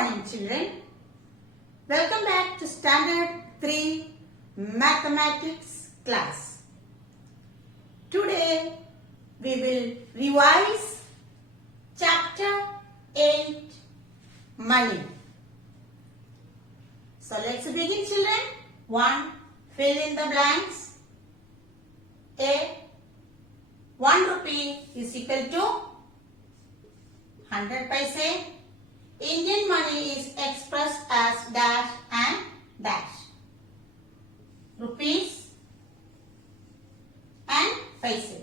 morning, children. Welcome back to Standard 3 Mathematics class. Today we will revise Chapter 8 Money. So let's begin, children. 1. Fill in the blanks. A. 1 rupee is equal to 100 paise. Indian money is expressed as dash and dash. Rupees and paise.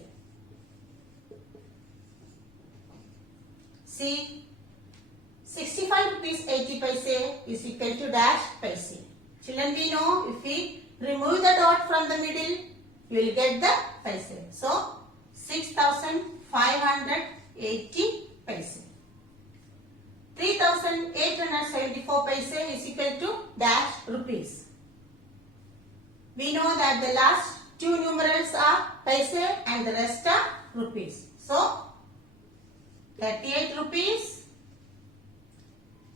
C. 65 rupees 80 paise is equal to dash paise. Children, we know if we remove the dot from the middle, you will get the paise. So 6,580 paise. 3,874 paise is equal to dash rupees. We know that the last two numerals are paise and the rest are rupees. So 38 rupees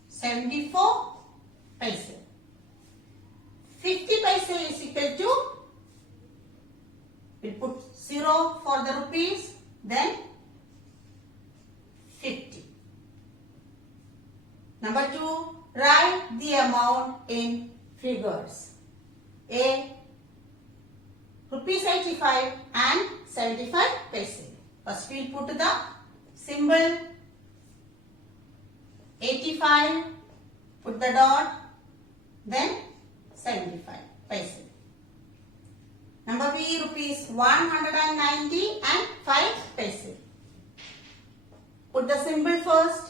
74 paise. 50 paise is equal to, we'll put 0 for the rupees, then 50. Number 2, write the amount in figures. A. Rupees 85 and 75 paise. First we'll put the symbol 85, put the dot, then 75 paise. Number B, rupees 190 and 5 paise. Put the symbol first,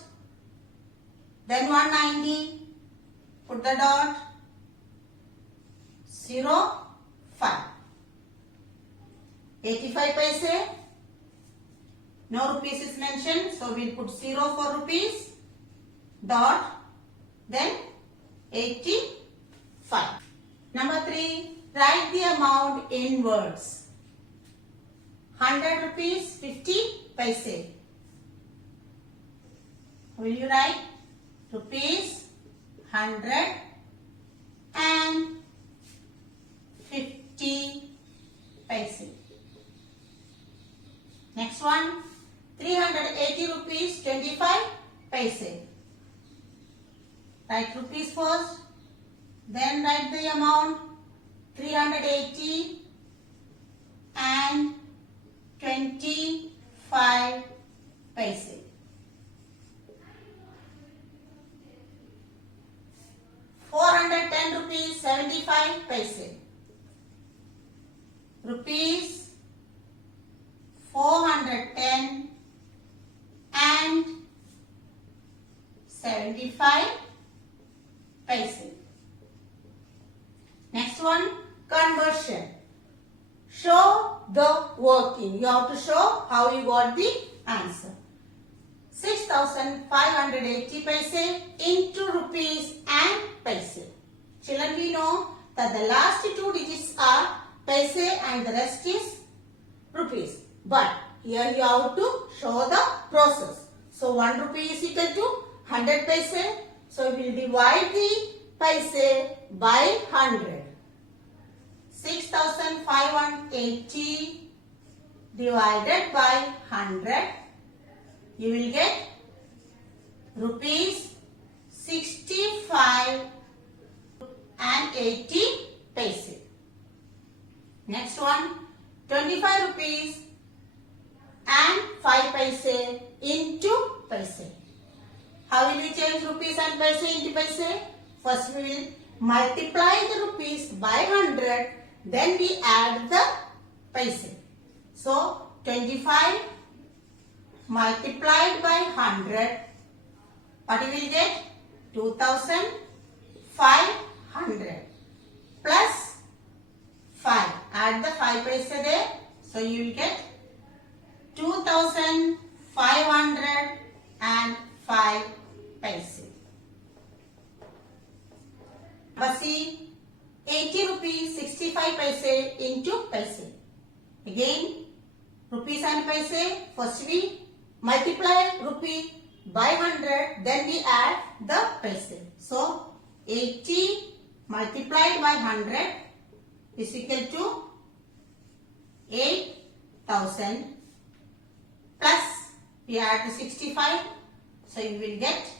then 190, put the dot, 0, 5. 85 paise, no rupees is mentioned, so we'll put 0 for rupees, dot, then 85. Number 3, write the amount in words. 100 rupees 50 paise. Will you write? Rupees 100 and 50 paise. Next one, 380 rupees 25 paise. Write rupees first, then write the amount 380 and 25 paise. 410 rupees 75 paise. Rupees 410 and 75 paise. Next one, conversion. Show the working. You have to show how you got the answer. 6,580 paise into rupees and paise. Children, we know that the last two digits are paise and the rest is rupees. But here you have to show the process. So 1 rupee is equal to 100 paise. So we will divide the paise by 100. 6,580 divided by 100. You will get rupees 65 and 80 paise. Next one, 25 rupees and 5 paise into paise. How will we change rupees and paise into paise? First we will multiply the rupees by 100, then we add the paise. So 25 multiplied by 100, what you will get? 2,500 plus 5. Add the 5 paise there, so you will get 2,505 paise. Number C, 80 rupees 65 paise into paise. Again, rupees and paise, first we multiply rupee by 100, then we add the paise. So 80 multiplied by 100 is equal to 8,000 plus we add to 65, so you will get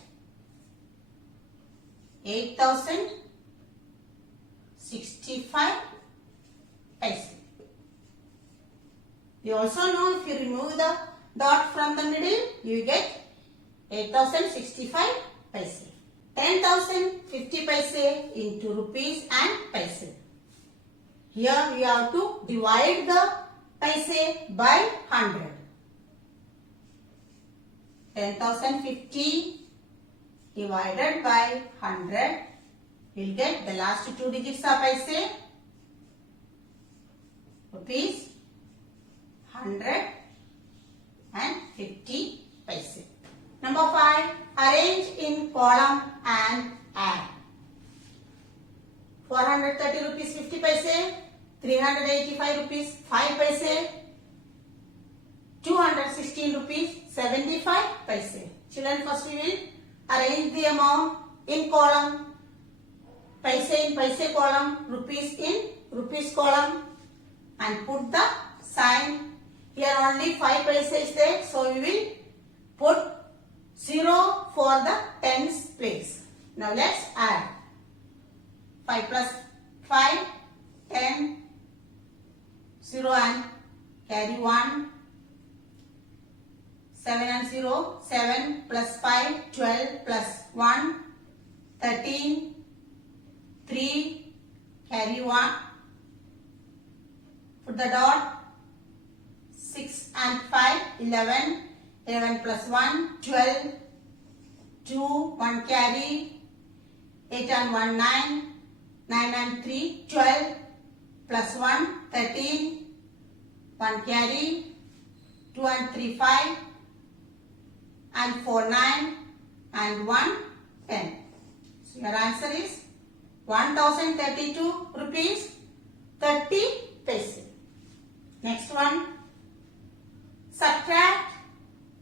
8,065 paise. You also know if you remove the dot from the middle, you get 8,065 paise. 10,050 paise into rupees and paise. Here we have to divide the paise by 100. 10,050 divided by 100, we'll get the last two digits of paise, rupees 150 paise. Number 5, arrange in column and add. 430 rupees 50 paise, 385 rupees 5 paise, 216 rupees 75 paise. Children, first we will arrange the amount in column, paise in paise column, rupees in rupees column, and put the sign. Here only 5 paise is there, so we will put 0 for the tens place. Now let's add. 5 plus 5, 10, 0 and carry 1. 7 and 0, 7 plus 5, 12 plus 1, 13, 3, carry 1, put the dot, 6 and 5, 11, 11 plus 1, 12, 2, 1 carry, 8 and 1, 9, 9 and 3, 12, plus 1, 13, 1 carry, 2 and 3, 5, and 4, 9, and 1, 10. So your answer is 1,032 rupees 30 paise. Next one, subtract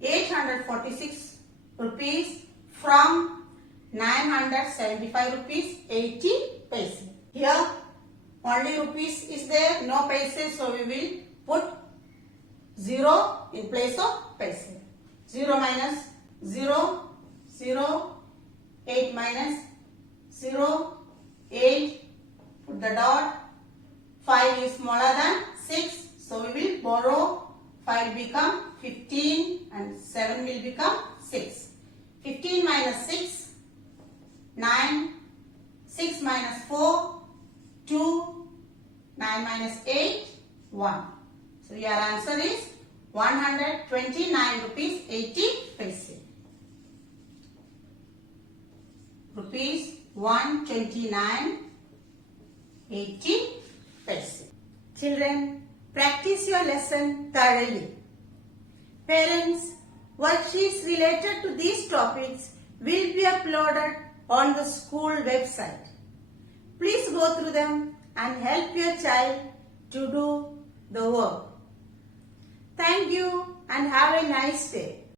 846 rupees from 975 rupees 80 paise. Here only rupees is there, no paise, so we will put 0 in place of paise. 0 minus 0, 0, 8 minus 0, 8, put the dot, 5 is smaller than 6, so we will borrow, 5 will become 15 and 7 will become 6. 15 minus 6, 9, 6 minus 4, 2, 9 minus 8, 1. So your answer is 129 rupees 80 paise. Rupees 129 80 paise. Children, practice your lesson thoroughly. Parents, worksheets related to these topics will be uploaded on the school website. Please go through them and help your child to do the work. Thank you and have a nice day.